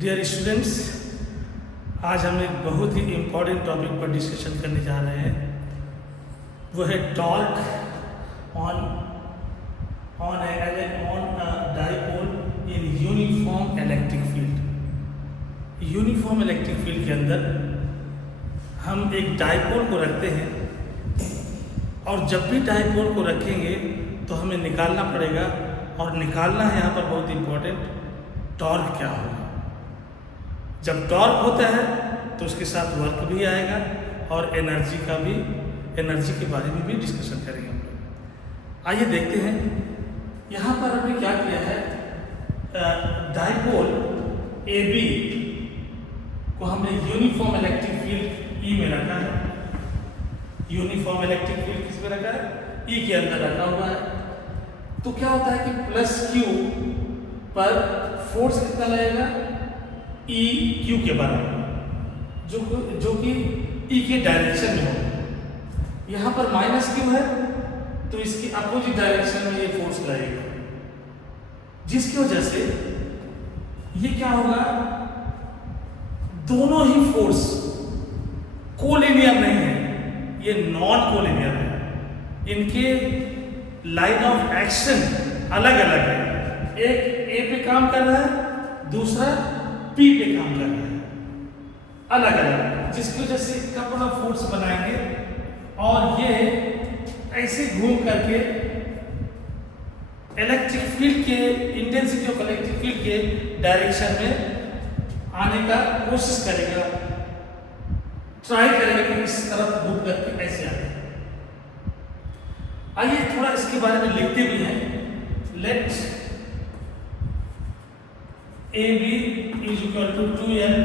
Dear students, आज हम एक बहुत ही इम्पोर्टेंट टॉपिक पर डिस्कशन करने जा रहे हैं। वो है torque on dipole in uniform electric field. Uniform electric field के अंदर हम एक डाइपोल को रखते हैं और जब भी डाइपोल को रखेंगे तो हमें निकालना पड़ेगा, और निकालना है यहाँ पर बहुत इम्पोर्टेंट, टॉर्क क्या होगा। जब टॉर्क होता है तो उसके साथ वर्क भी आएगा और एनर्जी के बारे में भी डिस्कशन करेंगे हम लोग। आइए देखते हैं यहाँ पर हमने क्या किया है। डाइपोल ए बी को हमने यूनिफॉर्म इलेक्ट्रिक फील्ड ई में रखा है। यूनिफॉर्म इलेक्ट्रिक फील्ड किस में रखा है? ई के अंदर रखा हुआ है। तो क्या होता है कि प्लस क्यू पर फोर्स कितना लगेगा? ई क्यू के बराबर, जो कि ई के डायरेक्शन में होगा। यहाँ पर माइनस क्यू है तो इसकी अपोजिट डायरेक्शन में ये फोर्स लगेगा, जिसकी वजह से ये क्या होगा, दोनों ही फोर्स कोलिनियर नहीं है, ये नॉन कोलिनियर है। इनके लाइन ऑफ एक्शन अलग अलग है। एक ए पे काम कर रहा है, दूसरा पी पे काम कर रहा है, अलग अलग, जिसकी वजह से कपल ऑफ फोर्स बनाएंगे और ये ऐसे घूम करके इलेक्ट्रिक फील्ड के इंटेंसिटी ऑफ इलेक्ट्रिक फील्ड के डायरेक्शन में आने का कोशिश करेगा, ट्राई करेगा कि इस तरफ मूव करके ऐसे आए। आइए थोड़ा इसके बारे में लिखते भी हैं। Let A B is equal to 2L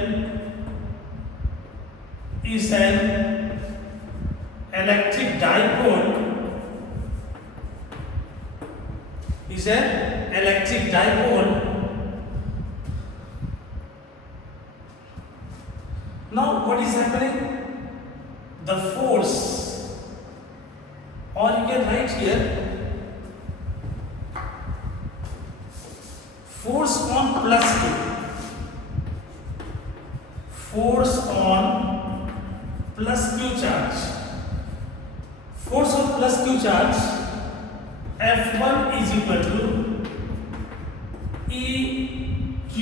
is an electric dipole now what is happening, the force, or you can write here force on plus q, force on plus q charge, force on plus q charge F1 is equal to EQ।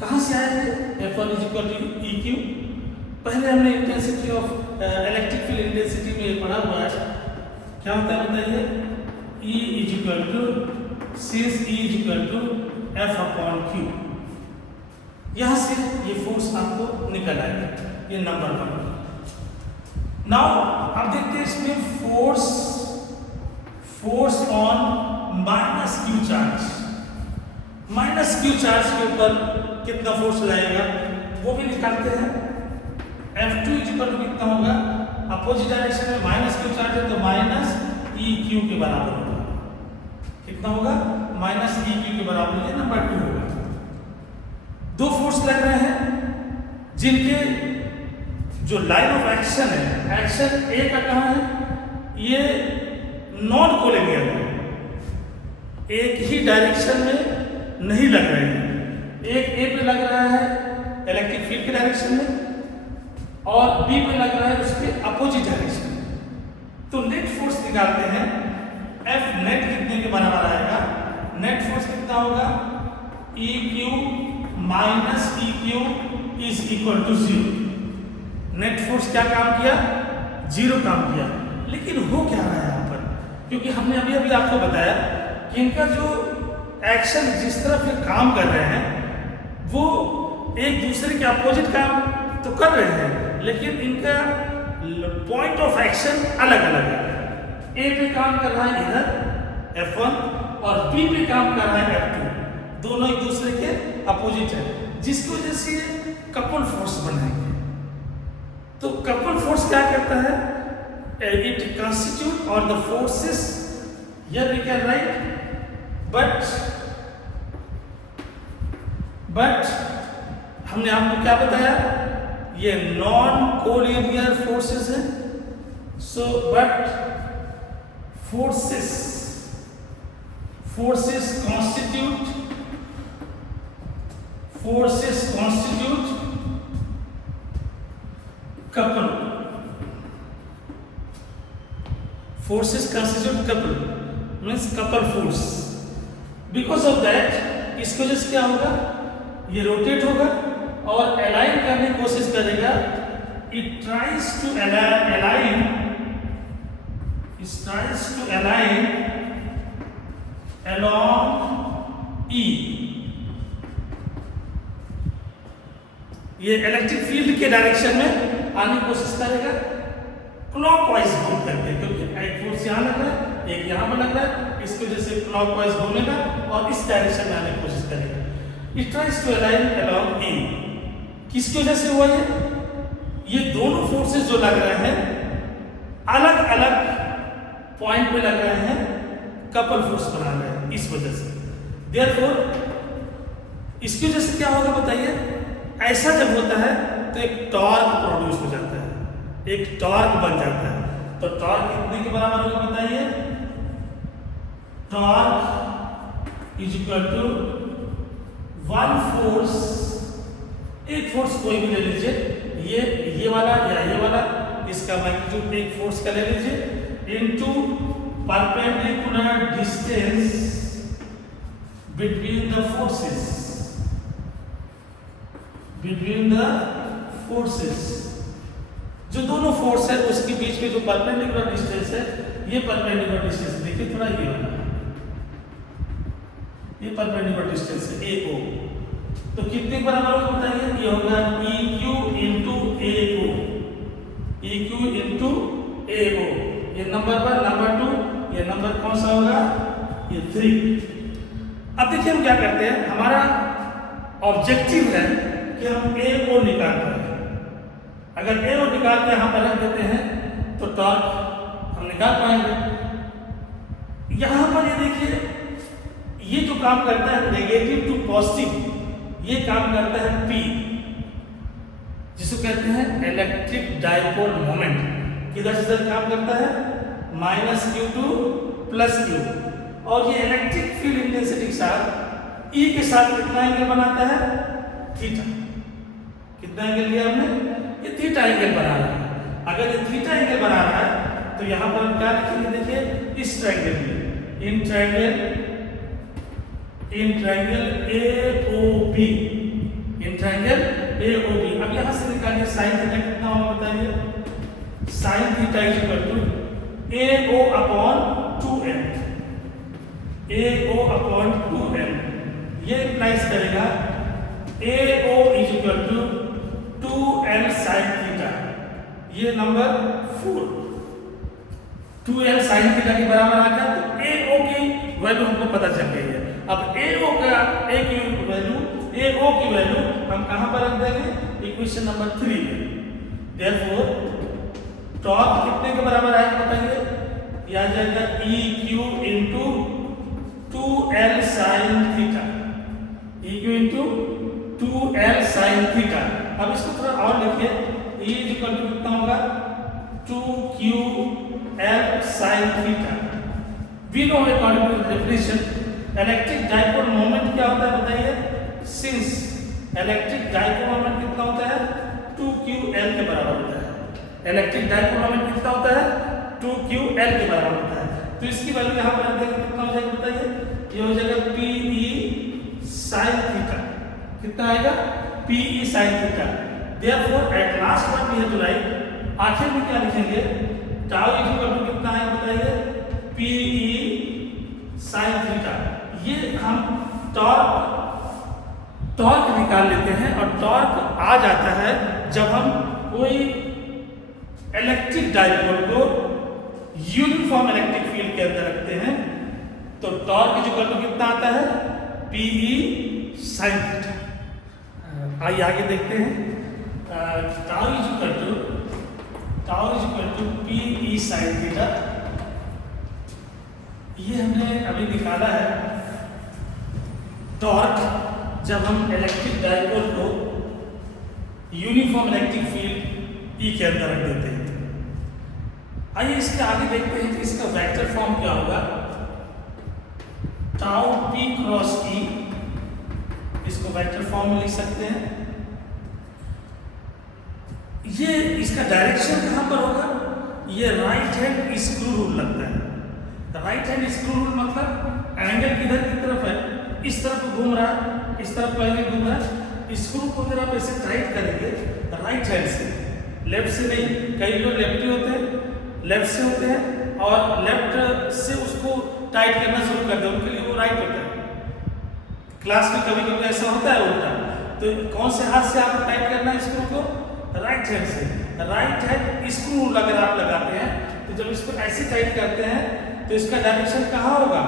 कहाँ से आया है F1 is equal to EQ? पहले हमने intensity of electric field intensity में पढ़ा हुआ है। क्या होता है बताइए? E is equal to since E is equal to F upon Q। यहाँ से ये फोर्स आपको निकल आएगा, ये नंबर 1। नाउ अब देखते हैं इसमें force on minus Q charge. Minus Q charge के ऊपर कितना फोर्स लगेगा वो भी निकालते हैं। F2 इक्वल टू कितना होगा, अपोजिट डायरेक्शन में माइनस क्यू चार्ज है तो माइनस ई क्यू के बराबर होगा। कितना होगा? माइनस ई क्यू के बराबर, ये नंबर 2 होगा। दो फोर्स लग रहे हैं जिनके जो लाइन ऑफ एक्शन है, एक्शन ए का कहाँ है, ये नॉन कोलिनियर है, एक ही डायरेक्शन में नहीं लग रहे हैं। एक ए पे लग रहा है इलेक्ट्रिक फील्ड के डायरेक्शन में और बी पे लग रहा है उसके अपोजिट डायरेक्शन में। तो नेट फोर्स निकालते हैं। एफ नेट कितने के बराबर आएगा? नेट फोर्स कितना होगा? E Q minus E Q is equal to 0। Net force क्या काम किया? 0 काम किया। लेकिन हो क्या रहा है यहाँ पर? क्योंकि हमने अभी आपको बताया कि इनका जो एक्शन जिस तरफ ये काम कर रहे हैं वो एक दूसरे के अपोजिट काम तो कर रहे हैं, लेकिन इनका पॉइंट ऑफ एक्शन अलग अलग है। ए पे काम कर रहा है इधर F1 और बी पे काम कर रहा है F2, दोनों एक दूसरे के अपोजिट है, जिसकी वजह से कपल फोर्स बनाएंगे। तो कपल फोर्स क्या करता है? It constitute or the forces, here we can write, but हमने आपको क्या बताया? ये नॉन कोलिनियर फोर्सेस है। So but forces constitute forces constitute couple. Forces constitute couple means couple force. Because of that इसकी वजह से क्या होगा, ये रोटेट होगा और अलाइन करने की कोशिश करेगा. It tries to align along E. ये इलेक्ट्रिक फील्ड के डायरेक्शन में आने की कोशिश करेगा क्लॉकवाइज घूम करके, क्योंकि एक फोर्स यहाँ लग रहा है, एक यहाँ पर लग रहा है, इसकी वजह से क्लॉकवाइज घूमेगा और इस डायरेक्शन में आने की कोशिश करेगा. It tries to align along A. किसकी वजह से हुआ ये दोनों फोर्सेस जो लग रहे हैं अलग अलग पॉइंट पे लग रहे हैं, कपल फोर्स बना रहे हैं. इस वजह से देयरफॉर इसकी वजह से क्या होगा बताइए, ऐसा जब होता है तो एक टॉर्क प्रोड्यूस हो जाता है, एक टॉर्क बन जाता है. तो टॉर्क कितने के बराबर होगा बताइए, torque is equal to one force, एक फोर्स कोई भी ले लीजिए, ये वाला या ये वाला, इसका मैग्नीट्यूड एक फोर्स का ले लीजिए, into perpendicular distance between the forces, जो दोनों फोर्स है उसके बीच में जो परपेंडिकुलर डिस्टेंस है, ये परपेंडिकुलर डिस्टेंस देखिए थोड़ा ये वाला, ये परपेंडिकुलर डिस्टेंस है AO. तो कितने के बराबर होगा बताइए, ये होगा EQ into AO, EQ into AO. ये नंबर 1, नंबर 2, ये नंबर कौन सा होगा, ये 3. अब देखिए हम क्या करते हैं, हमारा ऑब्जेक्टिव है कि हम AO निकाल रहे हैं. अगर AO निकाल के यहाँ पर रख देते हैं तो टॉर्क हम निकाल पाएंगे. यहाँ पर ये देखिए, ये जो काम करता है नेगेटिव टू पॉजिटिव, ये काम करता है P, जिसको कहते हैं इलेक्ट्रिक डाइपोल मोमेंट. किधर से काम करता है, -q टू +q. और ये इलेक्ट्रिक फील्ड इंटेंसिटी के साथ E के साथ कितना एंगल बनाता है, थीटा. कितना एंगल लिया हमने, ये थीटा एंगल बना रहा है. अगर ये थीटा एंगल बना रहा है तो यहाँ पर हम क्या लिखेंगे, देखिए इस ट्रायंगल में, in triangle AOB, in triangle AOB. अब यहाँ से निकालिए साइन थीटा कितना होगा बताइए, sine theta is equal to AO upon 2m, AO upon 2m. ये इम्प्लाइज करेगा AO is equal to 2l sine theta. ये नंबर 4, 2l साइन थीटा के बराबर आ गया. तो AO की वैल्यू हमको पता चल गई है. अब AO की वैल्यू हम कहां पर रख देंगे, इक्वेशन नंबर 3 में. देयरफॉर टॉर्क कितने के बराबर आएगा बताइए, यह आ जाएगा EQ into 2l sine theta, EQ into 2l sine theta. अब इसको थोड़ा और लिखिए, E इज इक्वल टू कितना होगा, 2QL sine theta. We know according to definition electric dipole moment क्या होता है बताइए, सिंस इलेक्ट्रिक डाइपोल मोमेंट कितना होता है, 2QL के बराबर होता है. इलेक्ट्रिक डाइपोल मोमेंट कितना होता है, 2QL के बराबर होता है. तो इसकी वैल्यू यहाँ पर देखिए कितना हो जाएगा बताइए, ये हो जाएगा PE साइन थीटा. कितना आएगा, PE sine theta. Therefore at last what we have to write, आखिर में क्या लिखेंगे, टाउ इज इक्वल टू कितना आएगा बताइए, PE साइन थीटा. ये हम टॉर्क निकाल लेते हैं और टॉर्क आ जाता है जब हम कोई इलेक्ट्रिक डाइपोल को यूनिफॉर्म इलेक्ट्रिक फील्ड के अंदर रखते हैं. तो टॉर्क इज इक्वल टू कितना आता है, PE साइन थीटा. आइए आगे देखते हैं. Tau is equal to PE sine theta. ये हमने अभी निकाला है टॉर्क जब हम इलेक्ट्रिक डाइपोल को यूनिफॉर्म इलेक्ट्रिक फील्ड E के अंदर रख देते हैं. आइए इसके आगे देखते हैं कि इसका वेक्टर फॉर्म क्या होगा. टाउ P क्रॉस E इसको वेक्टर फॉर्म में लिख सकते हैं। ये इसका डायरेक्शन कहाँ पर होगा? ये राइट हैंड स्क्रू रूल लगता है। राइट हैंड स्क्रू रूल मतलब एंगल किधर की तरफ है? इस तरफ घूम रहा है, इस तरफ एंगल घूम रहा है। स्क्रू को अगर आप ऐसे टाइट करेंगे राइट हैंड से, लेफ्ट से नहीं। कई लोग लेफ्टी होते हैं, लेफ्ट से होते हैं और लेफ्ट से उसको टाइट करना शुरू करते हैं, उनके लिए वो राइट होता है। क्लास में कभी कभी ऐसा होता है उल्टा। तो कौन से हाथ से आपको टाइट करना है स्क्रू को? राइट हैंड से। राइट हैंड स्क्रू अगर आप लगाते हैं तो जब इसको ऐसे टाइट करते हैं तो इसका डायरेक्शन कहाँ होगा?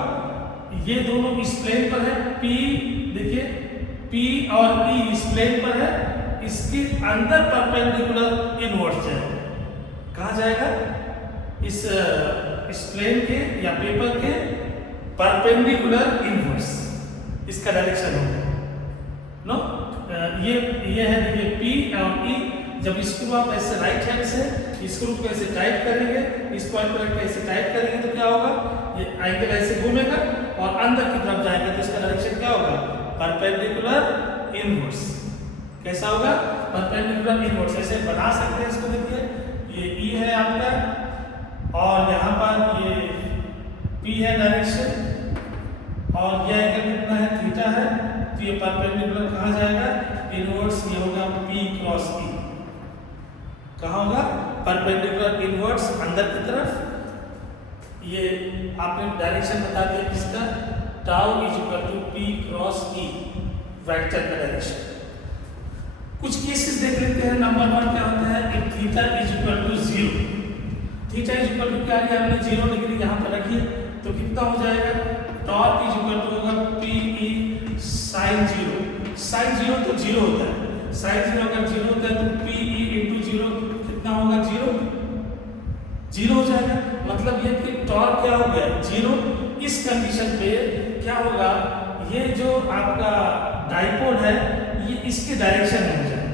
ये दोनों इस प्लेन पर है, P देखिए P और E इस प्लेन पर है, इसके अंदर परपेंडिकुलर इनवर्स जाएगा। कहाँ जाएगा? इस प्लेन के या पेपर के परपेंडिकुलर इनवर्स इसका डायरेक्शन होगा। नो ये है देखिए P और E। जब स्क्रू आप ऐसे राइट हैंड से स्क्रू को ऐसे टाइट करेंगे, इस पॉइंट पर ऐसे टाइट करेंगे तो क्या होगा? ये एंगल ऐसे घूमेगा और अंदर की तरफ जाएगा तो इसका डायरेक्शन क्या होगा? Perpendicular inverse. कैसा होगा? Perpendicular inverse. ऐसे बना सकते हैं इसको। देखिए ये E है आपका और यहाँ पर ये P है डायरेक्शन और यह एंगल कितना है? थीटा है। तो ये परपेंडिकुलर कहाँ जाएगा? इनवर्स। ये होगा P क्रॉस E। कहाँ होगा? परपेंडिकुलर इनवर्स अंदर की तरफ। ये आपने डायरेक्शन बता दिया किसका? Tau is equal to P cross E, vector का डायरेक्शन। कुछ केसेस देख लेते हैं। नंबर 1 क्या होता है? if theta is equal to 0। Theta is equal to क्या है? हमने 0 डिग्री यहाँ पर रखी तो कितना हो जाएगा? टॉर्क इज इक्वल टू होगा PE sin 0। sin 0 तो 0 होता है। sin 0 अगर 0 होता है तो PE into 0 कितना होगा? 0 हो जाएगा। मतलब ये कि टॉर्क क्या हो गया? 0। इस कंडीशन पे क्या होगा? ये जो आपका डाइपोल है ये इसके डायरेक्शन में हो जाएगा।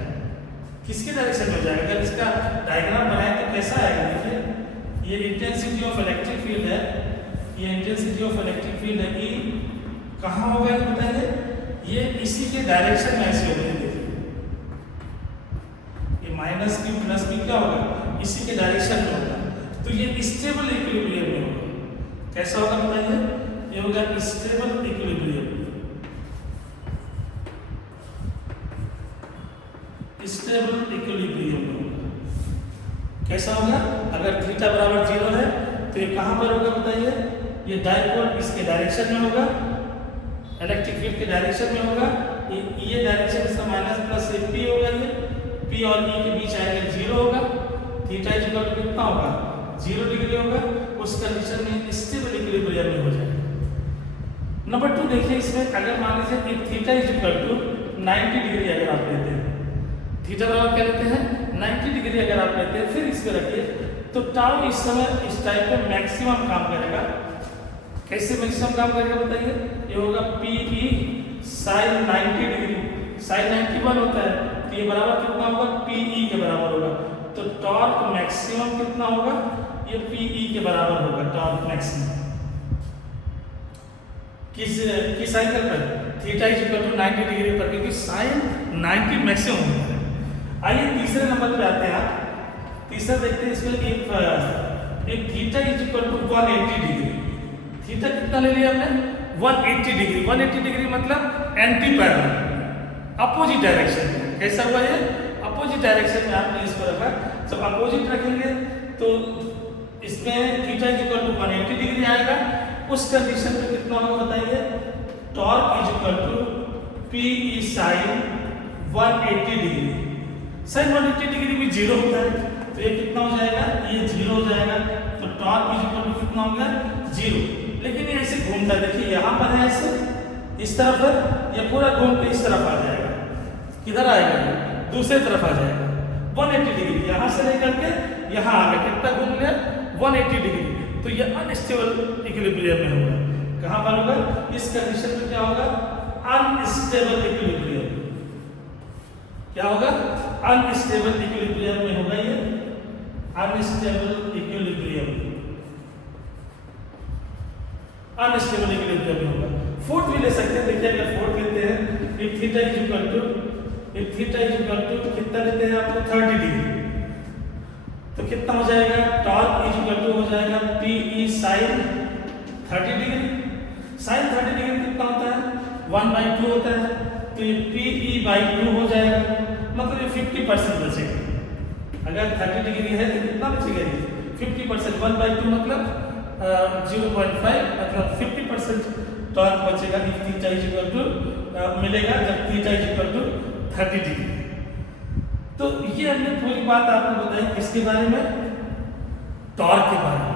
किसके डायरेक्शन में हो जाएगा? अगर इसका डायग्राम बनाए तो कैसा आएगा? देखिए ये इंटेंसिटी ऑफ इलेक्ट्रिक फील्ड है। ये इंटेंसिटी ऑफ इलेक्ट्रिक फील्ड है E। कहाँ होगा ये बताइए? ये इसी के डायरेक्शन में ऐसे होगी। माइनस Q प्लस B क्या होगा? इसी के डायरेक्शन में होगा। तो ये स्टेबल इक्विलिब्रियम में होगा। कैसा होगा बताइए? ये होगा स्टेबल इक्विलिब्रियम। स्टेबल इक्विलिब्रियम में होगा। कैसा होगा? अगर थीटा बराबर 0 है तो ये कहाँ पर होगा बताइए? ये डाइपोल इसके डायरेक्शन में होगा, इलेक्ट्रिक फील्ड के डायरेक्शन में होगा। ये डायरेक्शन इसका माइनस प्लस P होगा। ये P और E के बीच एंगल 0 होगा। थीटा इज इक्वल टू कितना होगा? 0 डिग्री होगा। उस कंडीशन में स्टेबल इक्विलिब्रियम में हो जाएगा। नंबर 2 देखिए, इसमें अगर मान लीजिए theta is equal to 90 degree अगर आप लेते हैं, थीटा बराबर क्या लेते हैं? 90 डिग्री अगर आप लेते हैं, फिर इस पे रखिए तो टाउ इस समय इस टाइप पे मैक्सिमम काम करेगा। कैसे मैक्सिमम काम करेगा बताइए? ये होगा PE sin 90 डिग्री। sin 91 होता है तो ये बराबर कितना होगा? PE के बराबर होगा। तो टॉर्क मैक्सिमम कितना होगा? ये PE के बराबर होगा। टॉर्क मैक्सिमम किस एंगल पर? Theta is equal to 90 degree पर, क्योंकि sin 90 मैक्सिमम होता है। आइए तीसरे नंबर पे आते हैं। आप तीसरा देखते हैं इसमें if theta is equal to 180 degree. Theta कितना ले लिया हमने? 180 डिग्री। 180 डिग्री मतलब एंटी पैरेलल, अपोजिट डायरेक्शन में। कैसा हुआ ये? अपोजिट डायरेक्शन में आपने इसको रखा। जब अपोजिट रखेंगे तो इसमें theta is equal to 180 degree आएगा। उस कंडीशन में कितना होगा बताइए? Torque is equal to PE sin 180 degree. sin 180 degree भी 0 होता है तो ये कितना हो जाएगा? ये 0 हो जाएगा। तो टॉर्क इज इक्वल टू कितना होगा? 0। लेकिन ये ऐसे घूमता है। देखिए यहाँ पर है ऐसे, इस तरफ है, ये पूरा घूम के इस तरफ आ जाएगा। किधर आएगा? दूसरे तरफ आ जाएगा। 180 डिग्री यहाँ से लेकर के यहाँ आ गया। कितना घूम गया? 180 डिग्री। तो ये अनस्टेबल इक्विलिब्रियम में होगा। कहाँ पर होगा? इस कंडीशन में क्या होगा? Unstable equilibrium. क्या होगा? अनस्टेबल इक्विलिब्रियम में होगा। ये अनस्टेबल इक्विलिब्रियम, अनस्टेबल इक्विलिब्रियम में होगा। फोर्थ भी ले सकते हैं। देखिए अगर फोर्थ लेते हैं if theta is equal to कितना लेते हैं आपको 30 डिग्री, तो कितना हो जाएगा टॉर्क इज इक्वल टू हो जाएगा P E sine 30 degree. Sine 30 degree कितना होता है 1/2 होता है, तो ये पी ई बाई 2 हो जाएगा, मतलब ये 50% बचेगा। अगर 30 डिग्री है तो कितना बचेगा ये 50%, 1/2 मतलब 0.5 मतलब 50% टॉर्क बचेगा if theta is equal to मिलेगा जब theta is equal to 30 degree. तो ये हमने पूरी बात आपको बताई किसके बारे में, टॉर्क के बारे में।